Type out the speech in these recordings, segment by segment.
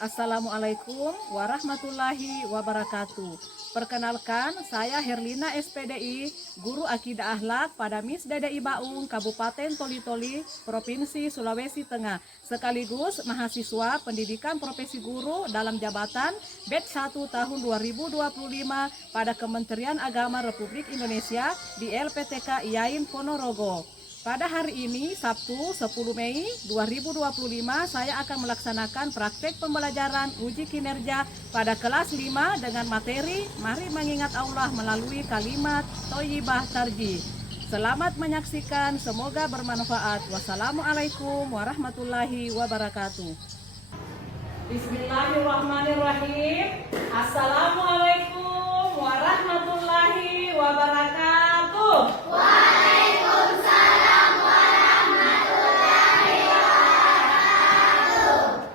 Assalamualaikum warahmatullahi wabarakatuh. Perkenalkan, saya Herlina SPDI, Guru Akidah Akhlak pada MIS DDI Baung, Kabupaten Toli-Toli, Provinsi Sulawesi Tengah, sekaligus mahasiswa pendidikan profesi guru dalam jabatan batch 1 tahun 2025 pada Kementerian Agama Republik Indonesia di LPTK IAIN Ponorogo. Pada hari ini, Sabtu 10 Mei 2025, saya akan melaksanakan praktek pembelajaran uji kinerja pada kelas 5 dengan materi Mari Mengingat Allah melalui kalimat Thoyyibah Targhib. Selamat menyaksikan, semoga bermanfaat. Wassalamualaikum warahmatullahi wabarakatuh. Bismillahirrahmanirrahim. Assalamualaikum warahmatullahi wabarakatuh.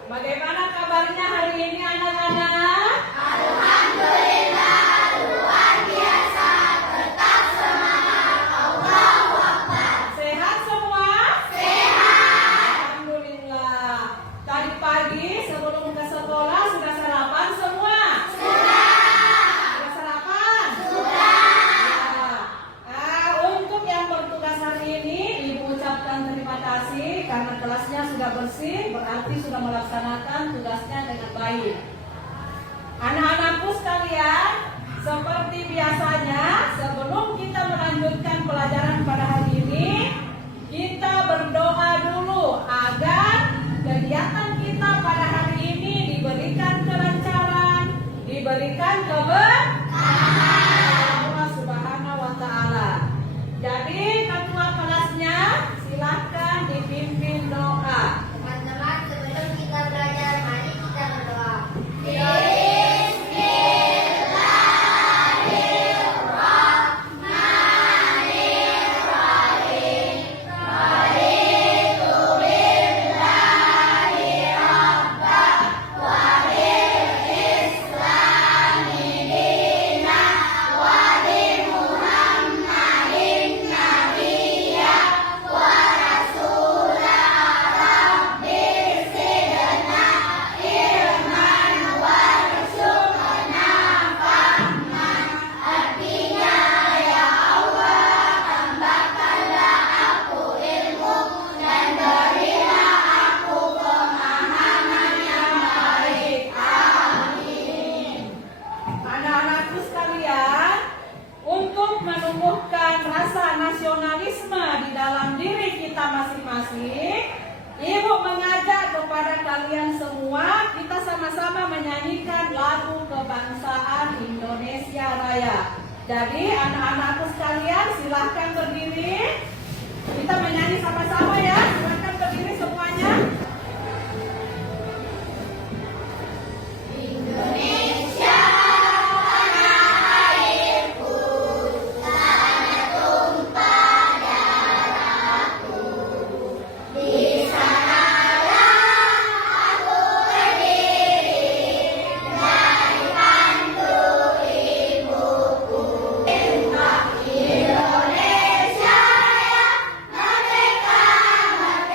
Bagaimana kabarnya hari ini anak-anak? Alhamdulillah, luar biasa, tetap semangat, Allahu Akbar. Sehat semua? Sehat. Alhamdulillah. Tadi pagi sebelum ke sekolah sudah sarapan semua? Sudah sarapan? Ya. Untuk yang bertugas hari ini, Ibu ucapkan terima kasih karena kelasnya sudah bersih, berarti sudah melaksanakan tugasnya dengan baik. Anak-anakku sekalian, seperti biasanya, sebelum kita melanjutkan pelajaran pada hari ini, kita berdoa dulu agar kegiatan kita pada hari ini diberikan kelancaran, diberikan keberkahan Allah Subhanahu wa Ta'ala. Jadi, ketua kelasnya silahkan dipimpin doa. Teman-teman, sebelum kita belajar, mari kita berdoa. Anak-anakku sekalian, untuk menumbuhkan rasa nasionalisme di dalam diri kita masing-masing, Ibu mengajak kepada kalian semua, kita sama-sama menyanyikan lagu kebangsaan Indonesia Raya. Jadi anak-anakku sekalian silahkan berdiri, kita menyanyi sama-sama ya, silahkan berdiri semuanya. Indonesia, tanah airku, tanah tumpah darahku. Di sanalah aku berdiri, dari pantu ibuku. Indonesia Raya, merdeka, merdeka.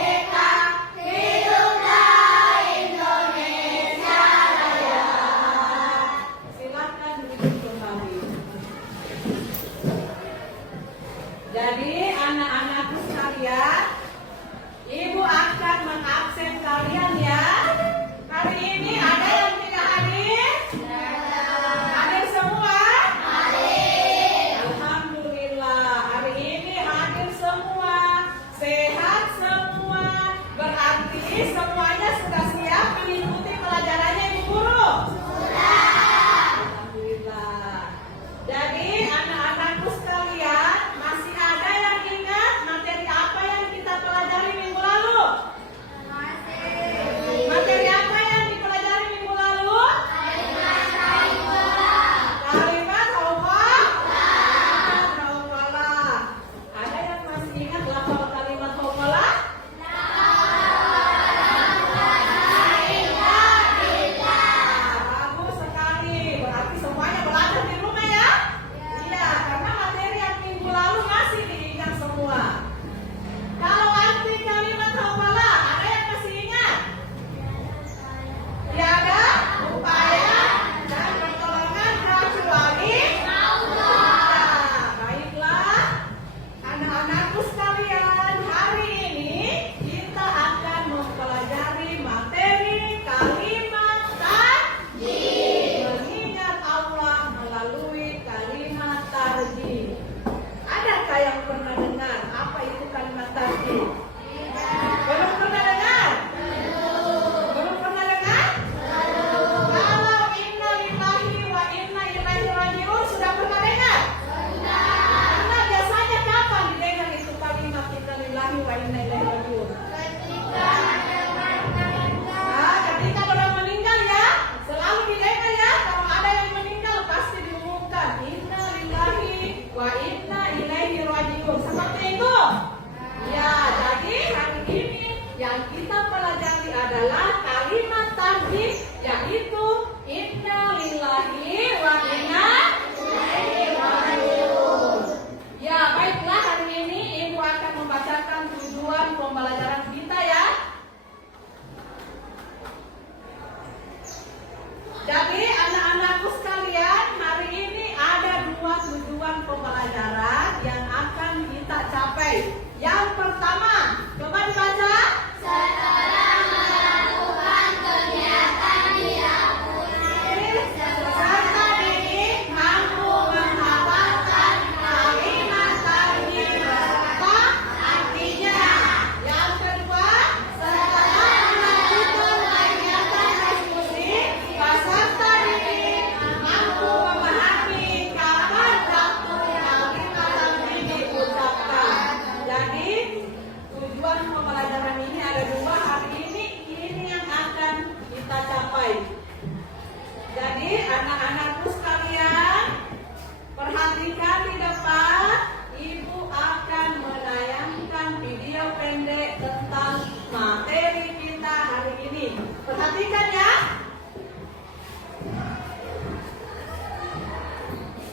Perhatikan ya.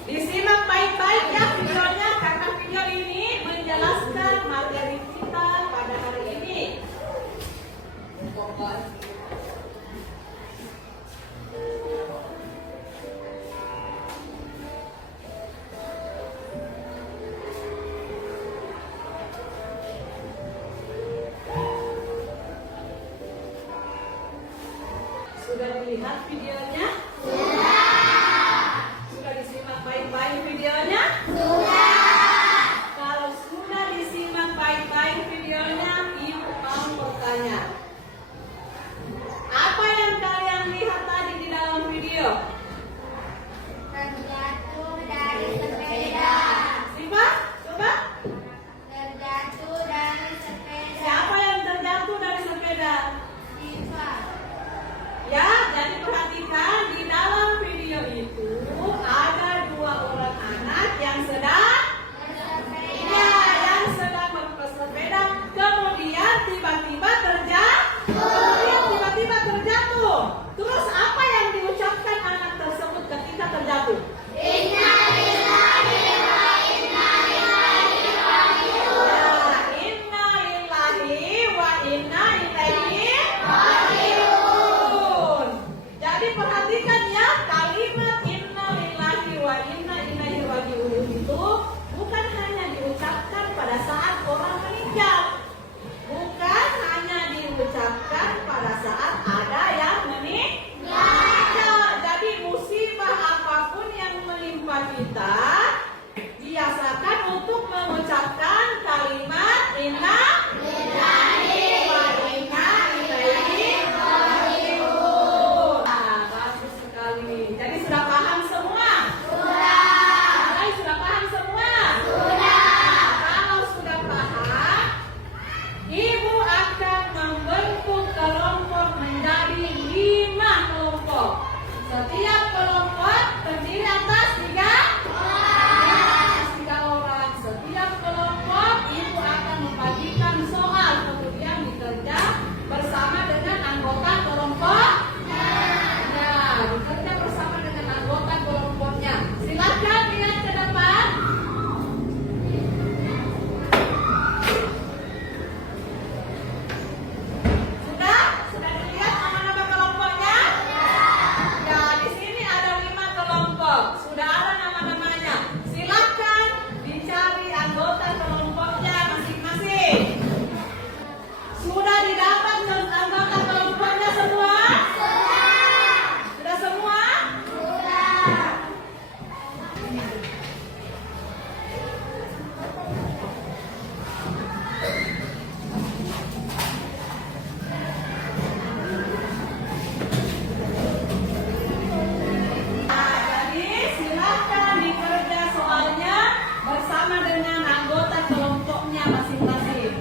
Disimak baik-baik ya videonya, karena video ini menjelaskan materi kita pada hari ini. Sudah dilihat videonya? Sudah disimak baik-baik videonya? Kalau sudah disimak baik-baik videonya, Ibu mau bertanya. Apa yang kalian lihat tadi di dalam video? Terjatuh dari sepeda. Siapa? Coba. Terjatuh dari sepeda. Siapa yang terjatuh dari sepeda? Siva. Ya, jadi perhatikan di dalam video itu ada dua orang anak yang sedang Bersepeda. yang sedang bersepeda, kemudian tiba-tiba terjatuh. Terus apa yang diucapkan anak tersebut ketika terjatuh? Innalillahi wa inna ilaihi raji'un. Ya, innalillahi wa inna ilaihi raji'un. Jadi perhatikan ya, kalimat innalillahi wa inna ilaihi raji'un itu bukan hanya diucapkan pada saat orang meninggal. Bukan hanya diucapkan pada saat ada yang meninggal. Jadi musibah apapun yang menimpa kita, biasakan untuk mengucapkan kalimat innalillahi wa inna ilaihi raji'un. Bagus sekali. Jadi sudah paham semua? Sudah paham semua? Kalau sudah paham, Ibu akan membentuk kelompok menjadi 5 kelompok. Setiap kelompok terdiri atas 3 orang. Setiap kelompok Ibu akan membagikan soal, kemudian dikerja bersama dengan anggota kelompok. Ya, bekerja bersama dengan anggota kelompoknya. Silakan lihat ke depan. Sudah dilihat nama-nama kelompoknya? Ya, di sini ada 5 kelompok. Sudah ada nama-namanya. Silakan dicari anggota kelompoknya masing-masing. Sudah didapat anggota kelompoknya semua? Sudah semua? Nah, jadi silakan dikerja soalnya bersama dengan anggota kelompoknya masing-masing.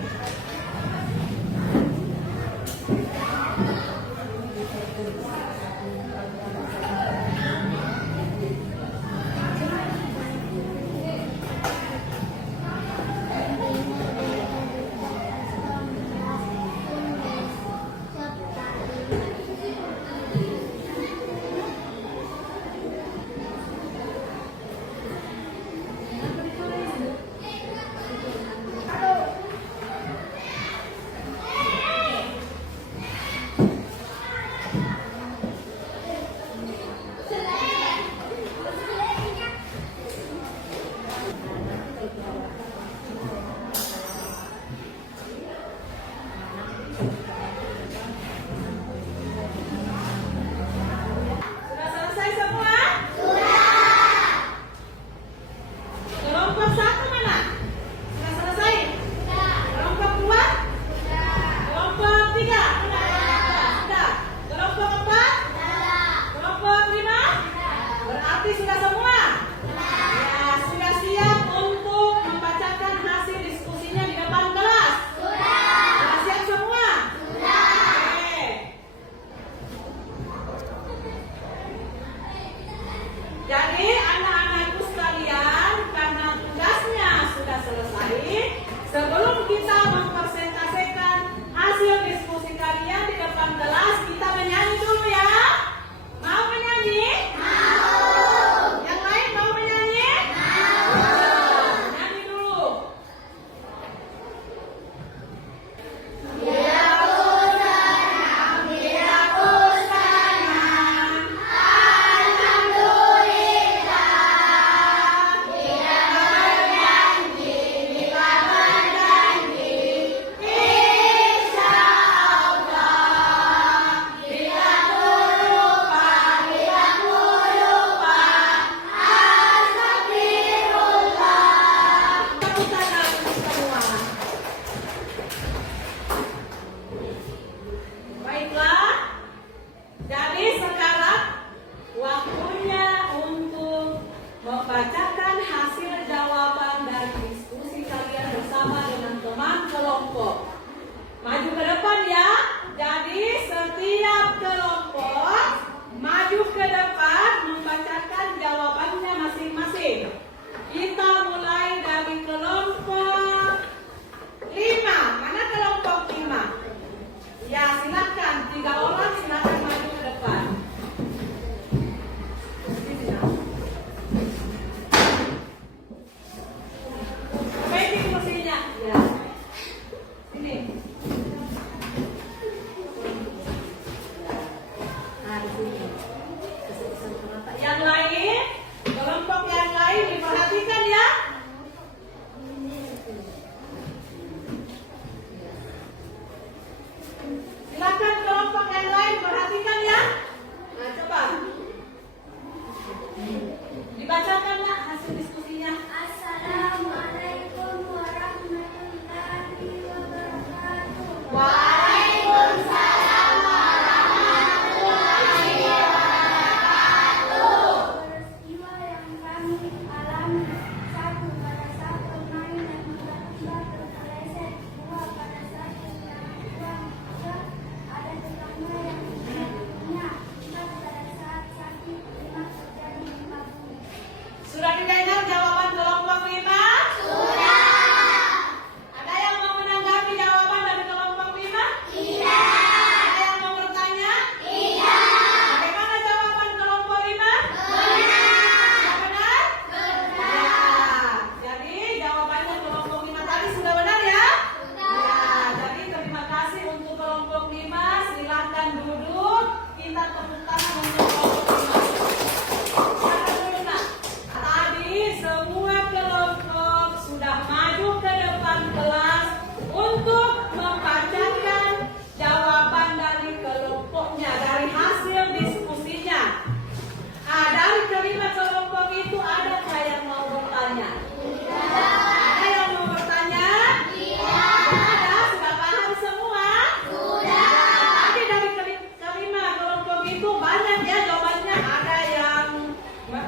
itu banyak ya jawabannya. Ada yang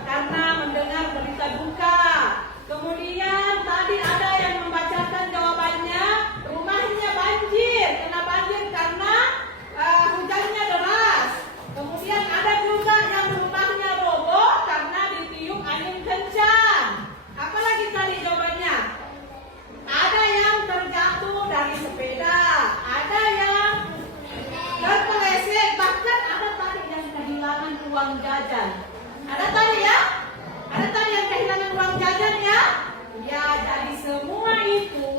karena mendengar berita duka. Kemudian tadi ada yang membacakan jawabannya, rumahnya banjir, kena banjir karena hujannya deras. Kemudian ada juga yang rumahnya roboh karena ditiup angin kencang. Apalagi tadi jawabannya? Ada yang terjatuh dari sepeda, ada yang terpeleset, bahkan ada tadi yang kehilangan uang jajan. Ada tadi ya? Ada tadi yang kehilangan uang jajan ya? Ya, jadi semua itu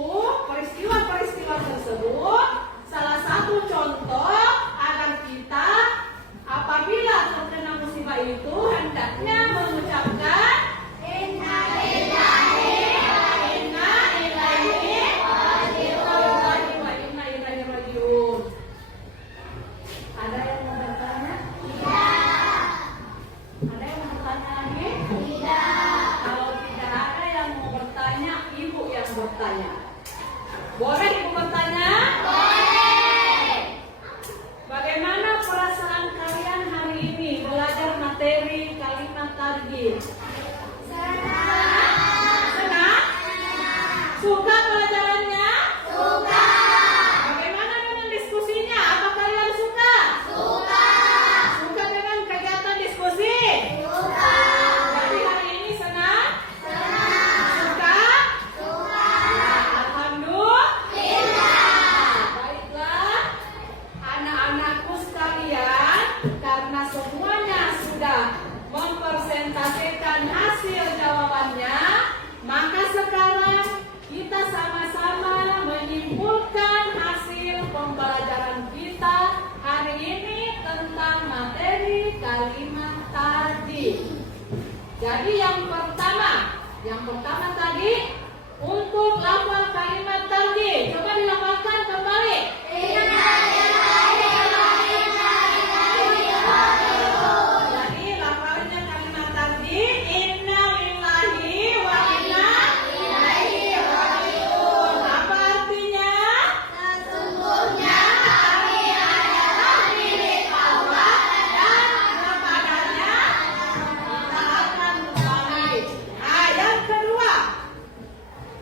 peristiwa-peristiwa tersebut salah satu contoh agar kita apabila terkena musibah itu hendaknya mengucapkan inna lillahi wa inna ilaihi rajiun. Ada yang mau bertanya? Tidak. Ada yang mau bertanya lagi? Tidak. Kalau tidak ada yang mau bertanya, ibu yang bertanya. Boleh ibu bertanya? Boleh. Bagaimana perasaan kalian hari ini belajar materi kalimat targhib? Senang? Senang? Suka pelajarannya? Suka. Bagaimana dengan diskusinya? Apa kalian suka? Suka. Suka dengan kegiatan diskusi? Suka. Jadi hari ini senang? Senang. Suka? Suka. Alhamdulillah. Baiklah, anak-anakku sekalian, karena semuanya sudah mempresentasikan hasil jawabannya, maka sekarang kita sama-sama menyimpulkan hasil pembelajaran kita hari ini tentang materi kalimat targhib. Jadi yang pertama tadi untuk lafal kalimat targhib, coba dilafalkan kembali. Jadi lafalnya kalimat targhib inna lillahi wa inna ilaihi rajiun. Apa artinya? Sesungguhnya kami adalah milik Allah dan kepadanya kita akan kembali. Nah, yang kedua,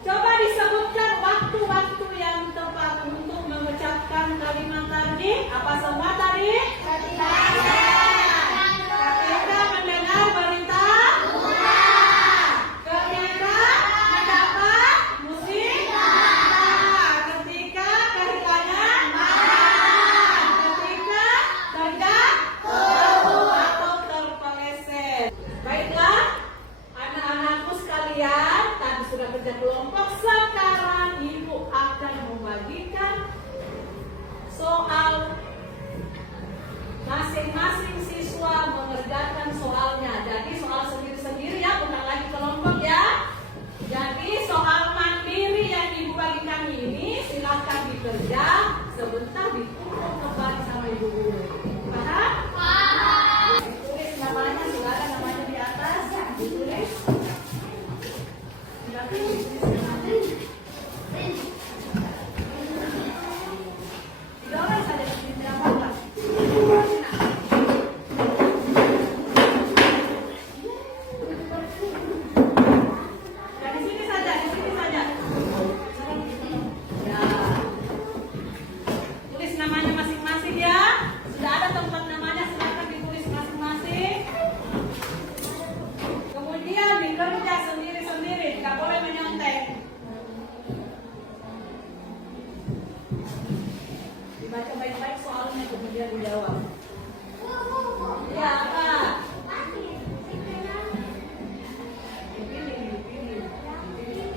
coba disebutkan waktu-waktu yang tepat untuk mengucapkan kalimat targhib. Apa semua tadi? Ketika mendengar berita duka, ketika mendapat musibah, ketika kehilangan barang, ketika terjatuh atau terpeleset. Baiklah, anak-anakku sekalian, tadi sudah kerja kelompok. Sekarang ibu akan membagikan soal. Masing-masing siswa mengerjakan soalnya. Jadi soal sendiri-sendiri ya, bukan lagi kelompok ya. Jadi soal mandiri yang ibu bagikan ini silakan dikerja, sebentar ditutup kembali sama ibu guru. Paham? Paham. Tulis namanya, sudah ada namanya di atas. Ditulis. Sudah tulis namanya. Didorong saja di sini apa? Di sini saja. Ya. Tulis namanya masing-masing ya. Sudah ada tempat namanya, silakan ditulis masing-masing. Kemudian dikerja sendiri-sendiri, tidak boleh menyontek. Dibaca baik-baik soalnya, kemudian dijawab. Ya, Kak. Dipilih.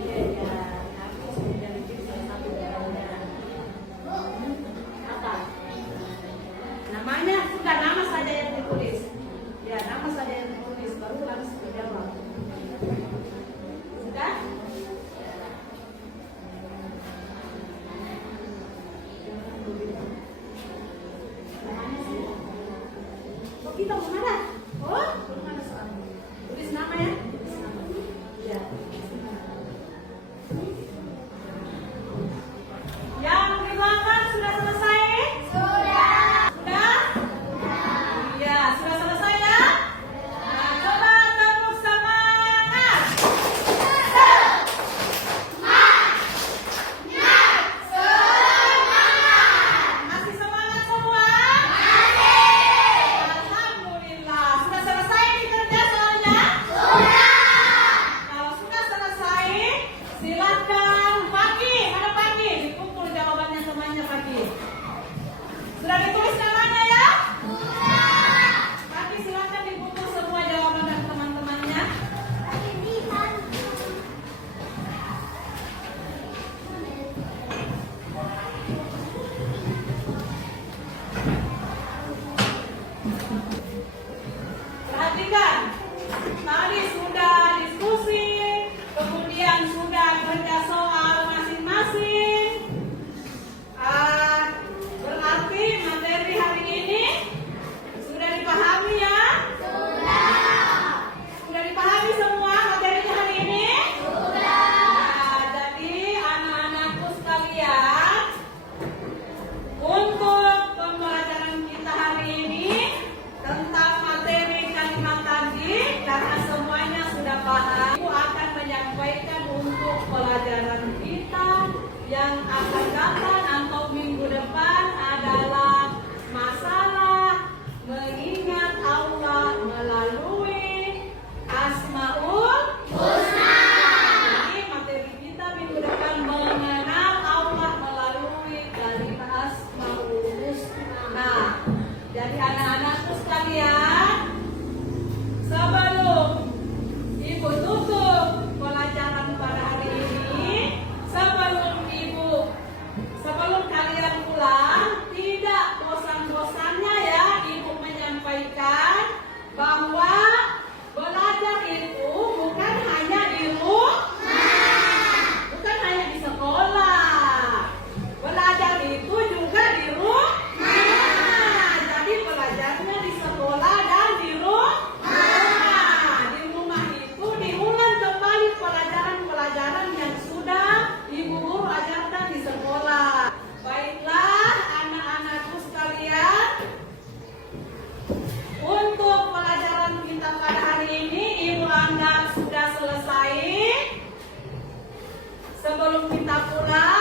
Ya. Hapus, kemudian dipilih salah satu jawabannya. Apa? Namanya, sudah nama saja yang ditulis. Ya, nama saja yang ditulis, baru harus dijawab. Sudah? Namanya sih. Oh, kita mau mana? Oh, belum ada soalnya. Tulis nama ya. Tulis nama. Ya. Yang di belakang sudah selesai? Sudah. Sudah? Iya. Perhatikan, tadi sudah diskusi, kemudian sudah kerja soal masing-masing. Berarti materi hari ini sudah dipahami ya? Sudah dipahami semua materinya hari ini? Nah, jadi anak-anakku sekalian, untuk pembelajaran kita hari ini tentang materi kalimat tadi, karena semuanya sudah paham, Ibu akan menyampaikan untuk pelajaran kita yang akan datang atau minggu depan adalah masalah mengingat Allah melalui Asmaul Husna. Jadi materi kita minggu depan mengenal Allah melalui kalimat Asmaul Husna. Jadi anak-anakku sekalian, sebelum Ibu tutup pelajaran pada hari ini, sebelum kalian pulang, tidak bosan-bosannya ya Ibu menyampaikan bahwa belajar itu bukan hanya di rumah, bukan hanya di sekolah. Belajar itu juga di rumah. Jadi belajarnya di sekolah dan di rumah. Di rumah itu diulang kembali pelajaran-pelajaran yang sudah Ibu guru ajarkan di sekolah. Baiklah anak-anakku sekalian, untuk pelajaran kita pada hari ini Ibu anggap sudah selesai. Sebelum kita pulang,